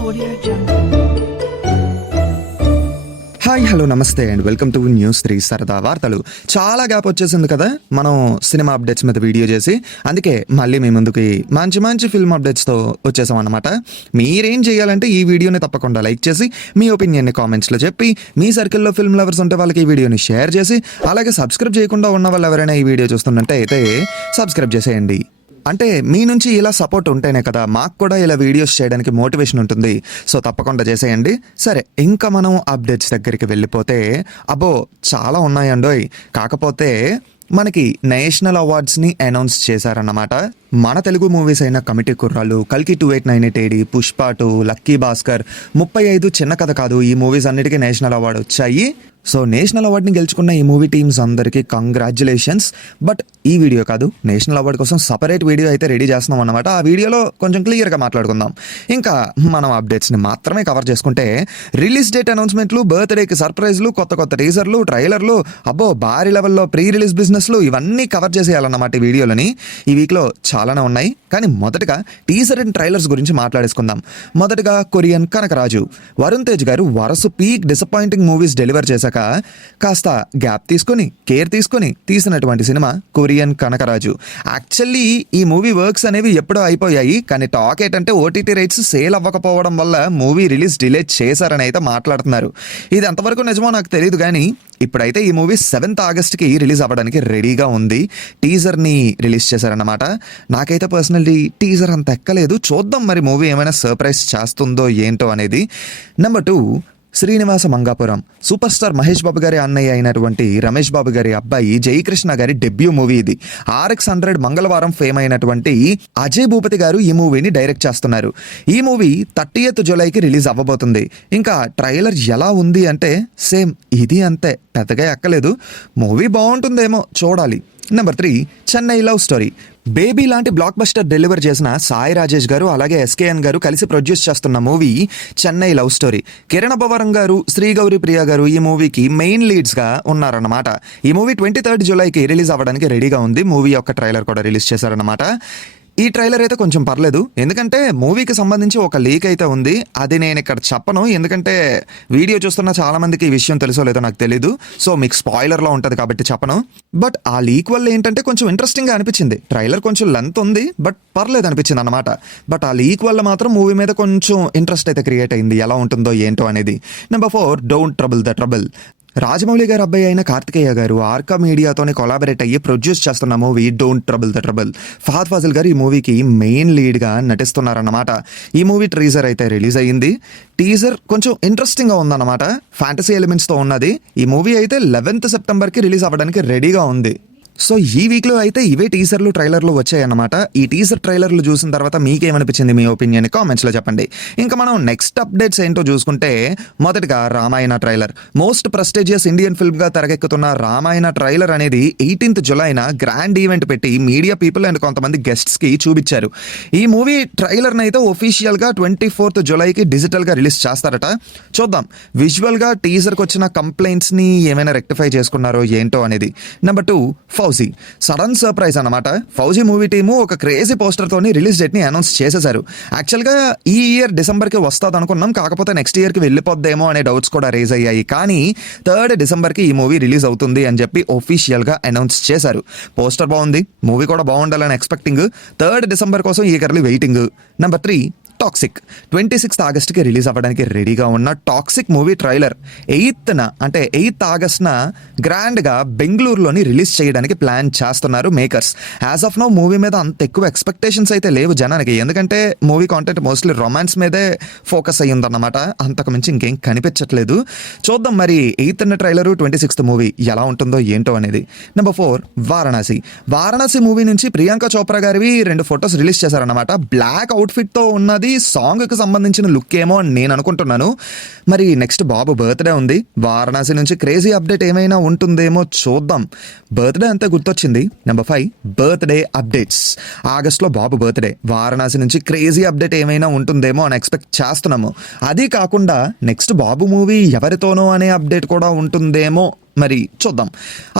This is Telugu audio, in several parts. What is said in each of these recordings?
హాయ్ హలో నమస్తే అండ్ వెల్కమ్ టు న్యూస్ 3 సరదా వార్తలు. చాలా గ్యాప్ వచ్చేసింది కదా మనం సినిమా అప్డేట్స్ మీద వీడియో చేసి, అందుకే మళ్ళీ మీ ముందుకి మంచి మంచి ఫిల్మ్ అప్డేట్స్తో వచ్చేసాం అన్నమాట. మీరేం చేయాలంటే ఈ వీడియోని తప్పకుండా లైక్ చేసి మీ ఒపీనియన్ని కామెంట్స్లో చెప్పి, మీ సర్కిల్లో ఫిల్మ్ లవర్స్ ఉంటే వాళ్ళకి ఈ వీడియోని షేర్ చేసి, అలాగే సబ్స్క్రైబ్ చేయకుండా ఉన్న వాళ్ళు ఎవరైనా ఈ వీడియో చూస్తుంటే అయితే సబ్స్క్రైబ్ చేసేయండి. అంటే మీ నుంచి ఇలా సపోర్ట్ ఉంటేనే కదా మాకు కూడా ఇలా వీడియోస్ చేయడానికి మోటివేషన్ ఉంటుంది. సో తప్పకుండా చేసేయండి. సరే, ఇంకా మనం అప్డేట్స్ దగ్గరికి వెళ్ళిపోతే అబ్బో చాలా ఉన్నాయండోయ్. కాకపోతే మనకి నేషనల్ అవార్డ్స్ని అనౌన్స్ చేశారన్నమాట. మన తెలుగు మూవీస్ అయిన కమిటీ కుర్రాళ్ళు, కల్కి 2898 AD, పుష్ప 2, లక్కీ భాస్కర్, 35 చిన్న కథ కాదు, ఈ మూవీస్ అన్నిటికీ నేషనల్ అవార్డు వచ్చాయి. సో నేషనల్ అవార్డుని గెలుచుకున్న ఈ మూవీ టీమ్స్ అందరికీ కంగ్రాచ్యులేషన్స్. బట్ ఈ వీడియో కాదు, నేషనల్ అవార్డు కోసం సపరేట్ వీడియో అయితే రెడీ చేస్తున్నాం అన్నమాట. ఆ వీడియోలో కొంచెం క్లియర్గా మాట్లాడుకుందాం. ఇంకా మనం అప్డేట్స్ని మాత్రమే కవర్ చేసుకుంటే, రిలీజ్ డేట్ అనౌన్స్మెంట్లు, బర్త్డేకి సర్ప్రైజ్లు, కొత్త కొత్త టీజర్లు, ట్రైలర్లు, అబ్బో భారీ లెవెల్లో ప్రీ రిలీజ్ బిజినెస్లు, ఇవన్నీ కవర్ చేసేయాలన్నమాట ఈ వీడియోలని. ఈ వీక్లో చాలానే ఉన్నాయి, కానీ మొదటగా టీజర్ అండ్ ట్రైలర్స్ గురించి మాట్లాడేసుకుందాం. మొదటగా కొరియన్ కనకరాజు. వరుణ్ తేజ్ గారు వరుస పీక్ డిసప్పాయింటింగ్ మూవీస్ డెలివర్ చేశాక కాస్త గ్యాప్ తీసుకొని, కేర్ తీసుకొని తీసినటువంటి సినిమా కొరియన్ కనకరాజు. యాక్చువల్లీ ఈ మూవీ వర్క్స్ అనేవి ఎప్పుడో అయిపోయాయి, కానీ టాక్ ఏంటంటే ఓటీటీ రైట్స్ సేల్ అవ్వకపోవడం వల్ల మూవీ రిలీజ్ డిలే చేశారని అయితే మాట్లాడుతున్నారు. ఇది ఎంతవరకు నిజమో నాకు తెలియదు, కానీ ఇప్పుడైతే ఈ మూవీ 7th ఆగస్ట్కి రిలీజ్ అవ్వడానికి రెడీగా ఉంది. టీజర్ని రిలీజ్ చేశారన్నమాట. నాకైతే పర్సనల్లీ టీజర్ అంత ఎక్కలేదు. చూద్దాం మరి మూవీ ఏమైనా సర్ప్రైజ్ చేస్తుందో ఏంటో అనేది. Number 2, Srinivasa Mangapuram. Super star Mahesh Babu గారి అన్నయ్య అయినటువంటి రమేష్ బాబు గారి అబ్బాయి జయకృష్ణ గారి డెబ్యూ మూవీ ఇది. RX100 మంగళవారం ఫేమ్ అయినటువంటి అజయ్ భూపతి గారు ఈ మూవీని డైరెక్ట్ చేస్తున్నారు. ఈ మూవీ 30th జూలైకి రిలీజ్ అవ్వబోతుంది. ఇంకా ట్రైలర్ ఎలా ఉంది అంటే సేమ్ ఇది అంతే, పెద్దగా ఎక్కలేదు. మూవీ బాగుంటుందేమో, చూడాలి. Number 3, Chennai love story. Baby లాంటి బ్లాక్ బస్టర్ డెలివర్ చేసిన సాయి రాజేష్ గారు అలాగే SKN గారు కలిసి ప్రొడ్యూస్ చేస్తున్న movie Chennai love story. Kiran Abbavaram గారు, శ్రీగౌరి ప్రియ గారు ఈ మూవీకి మెయిన్ లీడ్స్గా ఉన్నారన్నమాట. ఈ మూవీ 23rd జూలైకి రిలీజ్ అవ్వడానికి రెడీగా ఉంది. మూవీ యొక్క ట్రైలర్ కూడా రిలీజ్ చేశారన్నమాట. ఈ ట్రైలర్ అయితే కొంచెం పర్లేదు, ఎందుకంటే మూవీకి సంబంధించి ఒక లీక్ అయితే ఉంది. అది నేను ఇక్కడ చెప్పను, ఎందుకంటే వీడియో చూస్తున్న చాలా మందికి ఈ విషయం తెలుసో లేదో నాకు తెలీదు. సో మీకు స్పాయిలర్లో ఉంటుంది కాబట్టి చెప్పను. బట్ ఆ లీక్ వల్ల ఏంటంటే కొంచెం ఇంట్రెస్టింగ్గా అనిపించింది. ట్రైలర్ కొంచెం లెంత్ ఉంది, బట్ పర్లేదు అనిపించింది అనమాట. బట్ ఆ లీక్ వల్ల మాత్రం మూవీ మీద కొంచెం ఇంట్రెస్ట్ అయితే క్రియేట్ అయింది, ఎలా ఉంటుందో ఏంటో అనేది. Number 4, don't trouble the trouble. Rajamouli గారి అబ్బాయి అయిన కార్తికేయ గారు ఆర్కా మీడియాతోనే కొలాబరేట్ అయ్యి ప్రొడ్యూస్ చేస్తున్న movie don't trouble the trouble. Fahadh Faasil గారు ఈ మూవీకి మెయిన్ లీడ్గా నటిస్తున్నారన్నమాట. ఈ మూవీ టీజర్ అయితే రిలీజ్ అయ్యింది. టీజర్ కొంచెం ఇంట్రెస్టింగ్గా ఉందన్నమాట, ఫ్యాంటసీ ఎలిమెంట్స్తో ఉన్నది. ఈ మూవీ అయితే 11th సెప్టెంబర్కి రిలీజ్ అవ్వడానికి రెడీగా ఉంది. సో ఈ వీక్లో అయితే ఇవే టీజర్లు ట్రైలర్లు వచ్చాయన్నమాట. ఈ టీజర్ ట్రైలర్లు చూసిన తర్వాత మీకేమనిపించింది, మీ ఒపీనియన్ కామెంట్స్లో చెప్పండి. ఇంకా మనం నెక్స్ట్ అప్డేట్స్ ఏంటో చూసుకుంటే, మొదటిగా Ramayana trailer. Most prestigious Indian ఫిల్మ్గా తెరకెక్కుతున్న రామాయణ ట్రైలర్ అనేది 18th జూలైన గ్రాండ్ ఈవెంట్ పెట్టి మీడియా పీపుల్ అండ్ కొంతమంది గెస్ట్స్కి చూపించారు. ఈ మూవీ ట్రైలర్ని అయితే ఒఫీషియల్గా 24th జూలైకి డిజిటల్గా రిలీజ్ చేస్తారట. చూద్దాం విజువల్గా టీజర్కి వచ్చిన కంప్లైంట్స్ని ఏమైనా రెక్టిఫై చేసుకున్నారో ఏంటో అనేది. నెంబర్ 2, ఫౌజీ. సడన్ సర్ప్రైజ్ అన్నమాట. ఫౌజీ మూవీ టీము ఒక క్రేజీ పోస్టర్తోని రిలీజ్ డేట్ని అనౌన్స్ చేసేశారు. యాక్చువల్గా ఈ ఇయర్ డిసెంబర్కి వస్తుంది అనుకున్నాం, కాకపోతే నెక్స్ట్ ఇయర్కి వెళ్ళిపోద్దేమో అనే డౌట్స్ కూడా రేజ్ అయ్యాయి. కానీ 3rd డిసెంబర్కి ఈ మూవీ రిలీజ్ అవుతుంది అని చెప్పి ఒఫీషియల్గా అనౌన్స్ చేశారు. పోస్టర్ బాగుంది, మూవీ కూడా బాగుండాలని ఎక్స్పెక్టింగ్. 3rd డిసెంబర్ కోసం eagerly waiting. Number 3, Toxic. 26th ఆగస్ట్కి రిలీజ్ అవ్వడానికి రెడీగా ఉన్న టాక్సిక్ మూవీ ట్రైలర్ 8th ఆగస్ట్న గ్రాండ్గా బెంగళూరులోని రిలీజ్ చేయడానికి ప్లాన్ చేస్తున్నారు makers. As of now movie మీద అంత ఎక్కువ ఎక్స్పెక్టేషన్స్ అయితే లేవు జనానికి, ఎందుకంటే మూవీ కాంటెంట్ మోస్ట్లీ రొమాన్స్ మీదే ఫోకస్ అయ్యి ఉందన్నమాట. అంతకు మించి ఇంకేం కనిపించట్లేదు. చూద్దాం మరి 8th ట్రైలరు 26th మూవీ ఎలా ఉంటుందో ఏంటో అనేది. నెంబర్ 4, వారణాసి. వారణాసి మూవీ నుంచి ప్రియాంక చోప్రా గారివి 2 ఫొటోస్ రిలీజ్ చేశారన్నమాట. బ్లాక్ అవుట్ఫిట్తో ఉన్నది సాంగ్కి సంబంధించిన లుక్ ఏమో అని నేను అనుకుంటున్నాను. మరి నెక్స్ట్ బాబు బర్త్డే ఉంది. వారణాసి నుంచి క్రేజీ అప్డేట్ ఏమైనా ఉంటుందేమో చూద్దాం. బర్త్డే అంతే గుర్తొచ్చింది. Number 5, birthday updates. ఆగస్ట్లో బాబు బర్త్డే. వారణాసి నుంచి క్రేజీ అప్డేట్ ఏమైనా ఉంటుందేమో అని ఎక్స్పెక్ట్ చేస్తున్నాము. అది కాకుండా నెక్స్ట్ బాబు మూవీ ఎవరితోనో అనే అప్డేట్ కూడా ఉంటుందేమో మరి చూద్దాం.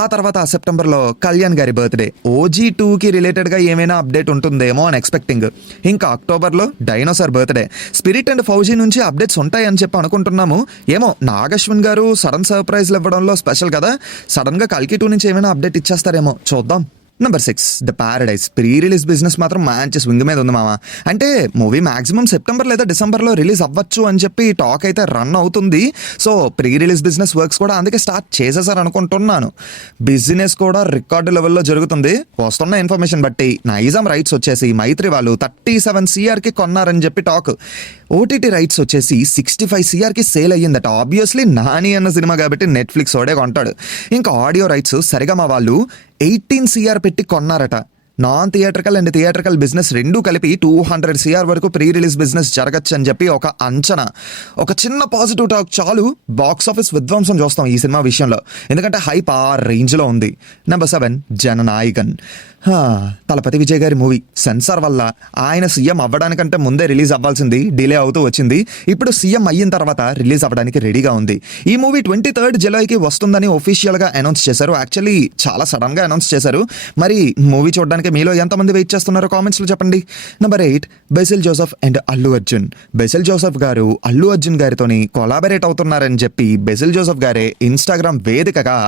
ఆ తర్వాత సెప్టెంబర్లో కళ్యాణ్ గారి బర్త్డే, ఓజీ 2కి రిలేటెడ్గా ఏమైనా అప్డేట్ ఉంటుందేమో అని ఎక్స్పెక్టింగ్. ఇంకా అక్టోబర్లో dinosaur birthday, spirit and fauji నుంచి అప్డేట్స్ ఉంటాయని చెప్పి అనుకుంటున్నాము. ఏమో నాగశ్విన్ గారు సడన్ సర్ప్రైజ్లు ఇవ్వడంలో స్పెషల్ కదా, సడన్గా కల్కి 2 నుంచి ఏమైనా అప్డేట్ ఇచ్చేస్తారేమో, చూద్దాం. Number 6 the Paradise pre release business మాత్రం మంచి స్వింగ్ మీద ఉంది మామ. అంటే మూవీ మాక్సిమం సెప్టెంబర్ లేదా డిసెంబర్లో రిలీజ్ అవ్వచ్చు అని చెప్పి టాక్ అయితే రన్ అవుతుంది. So pre release business works కూడా అందుకే స్టార్ట్ చేసేసారు అనుకుంటున్నాను. బిజినెస్ కూడా రికార్డు లెవెల్లో జరుగుతుంది. వస్తున్న ఇన్ఫర్మేషన్ బట్టి నైజాం రైట్స్ వచ్చేసి మైత్రి వాళ్ళు 37 CRకి కొన్నారని చెప్పి టాక్. ఓటీటీ రైట్స్ వచ్చేసి 65 CRకి సేల్ అయ్యిందట. ఆబ్వియస్లీ నాని అన్న సినిమా కాబట్టి నెట్ఫ్లిక్స్ ఓడే కొంటాడు. ఇంకా ఆడియో రైట్స్ సరిగమ వాళ్ళు 18 CR పెట్టి కొన్నారట. Non theatrical and theatrical business రెండూ కలిపి 200 CR వరకు ప్రీ రిలీజ్ బిజినెస్ జరగచ్చు అని చెప్పి ఒక అంచనా. ఒక చిన్న పాజిటివ్ టాక్ చాలు బాక్స్ ఆఫీస్ విధ్వంసం చూస్తాం ఈ సినిమా విషయంలో, ఎందుకంటే హైప్ ఆ రేంజ్లో ఉంది. నెంబర్ 7 జననాయకన్. తలపతి విజయ్ గారి మూవీ సెన్సార్ వల్ల ఆయన సీఎం అవ్వడానికంటే ముందే రిలీజ్ అవ్వాల్సింది డిలే అవుతూ వచ్చింది. ఇప్పుడు సీఎం అయిన తర్వాత రిలీజ్ అవ్వడానికి రెడీగా ఉంది. ఈ మూవీ 23 జూలైకి వస్తుందని ఒఫీషియల్గా అనౌన్స్ చేశారు. యాక్చువల్లీ చాలా సడన్గా అనౌన్స్ చేశారు. మరి మూవీ చూడడానికి మీలో ఎంతమంది వెయిట్ చేస్తున్నారో కామెంట్స్లో చెప్పండి. Number 8 Basil Joseph and Allu Arjun. Basil Joseph గారు అల్లు అర్జున్ గారితోని కొలాబరేట్ అవుతున్నారని చెప్పి బెసిల్ జోసెఫ్ గారే ఇన్స్టాగ్రామ్ వేదికగా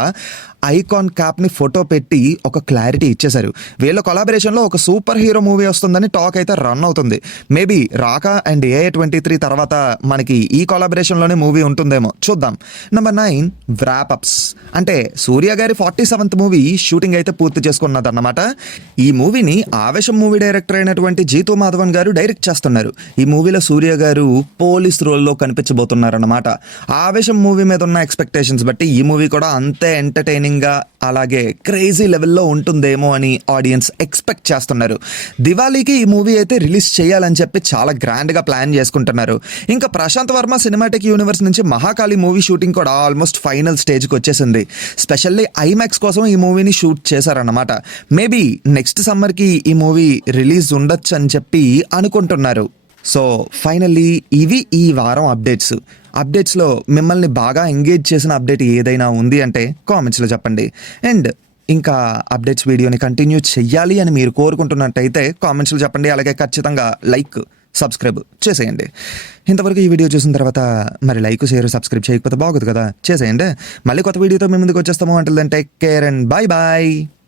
ఐకాన్ క్యాప్ని ఫోటో పెట్టి ఒక క్లారిటీ ఇచ్చేశారు. వీళ్ళ కొలాబరేషన్లో ఒక సూపర్ హీరో మూవీ వస్తుందని టాక్ అయితే రన్ అవుతుంది. మేబీ రాకా అండ్ AA23 తర్వాత మనకి ఈ కొలాబరేషన్లోనే మూవీ ఉంటుందేమో, చూద్దాం. నెంబర్ 9 వ్రాపప్స్. అంటే సూర్య గారి 47th మూవీ షూటింగ్ అయితే పూర్తి చేసుకున్నదన్నమాట. ఈ మూవీని ఆవేశం మూవీ డైరెక్టర్ అయినటువంటి జీతూ మాధవన్ గారు డైరెక్ట్ చేస్తున్నారు. ఈ మూవీలో సూర్య గారు పోలీస్ రోల్లో కనిపించబోతున్నారన్నమాట. ఆవేశం మూవీ మీద ఉన్న ఎక్స్పెక్టేషన్స్ బట్టి ఈ మూవీ కూడా అంతే ఎంటర్టైనింగ్ గా అలాగే క్రేజీ లెవెల్లో ఉంటుందేమో అని ఆడియన్స్ ఎక్స్పెక్ట్ చేస్తున్నారు. దివాళీకి ఈ మూవీ అయితే రిలీజ్ చేయాలని చెప్పి చాలా గ్రాండ్ గా ప్లాన్ చేసుకుంటున్నారు. ఇంకా ప్రశాంత్ వర్మ సినిమాటిక్ యూనివర్స్ నుంచి మహాకాళి మూవీ షూటింగ్ కూడా ఆల్మోస్ట్ ఫైనల్ స్టేజ్కి వచ్చేసింది. స్పెషల్లీ ఐమాక్స్ కోసం ఈ మూవీని షూట్ చేశారన్నమాట. మేబీ నెక్స్ట్ సమ్మర్కి ఈ మూవీ రిలీజ్ ఉండొచ్చు అని చెప్పి అనుకుంటున్నారు. సో ఫైనల్లీ ఇవి ఈ వారం అప్డేట్స్లో మిమ్మల్ని బాగా ఎంగేజ్ చేసిన అప్డేట్ ఏదైనా ఉంది అంటే కామెంట్స్లో చెప్పండి. అండ్ ఇంకా అప్డేట్స్ వీడియోని కంటిన్యూ చెయ్యాలి అని మీరు కోరుకుంటున్నట్టయితే కామెంట్స్లో చెప్పండి. అలాగే ఖచ్చితంగా లైక్ సబ్స్క్రైబ్ చేసేయండి. ఇంతవరకు ఈ వీడియో చూసిన తర్వాత మరి లైక్ షేర్ సబ్స్క్రైబ్ చేయకపోతే బాగోదు కదా, చేసేయండి. మళ్ళీ కొత్త వీడియోతో మీ ముందుకు వచ్చేస్తాము. అంటే take care and bye bye.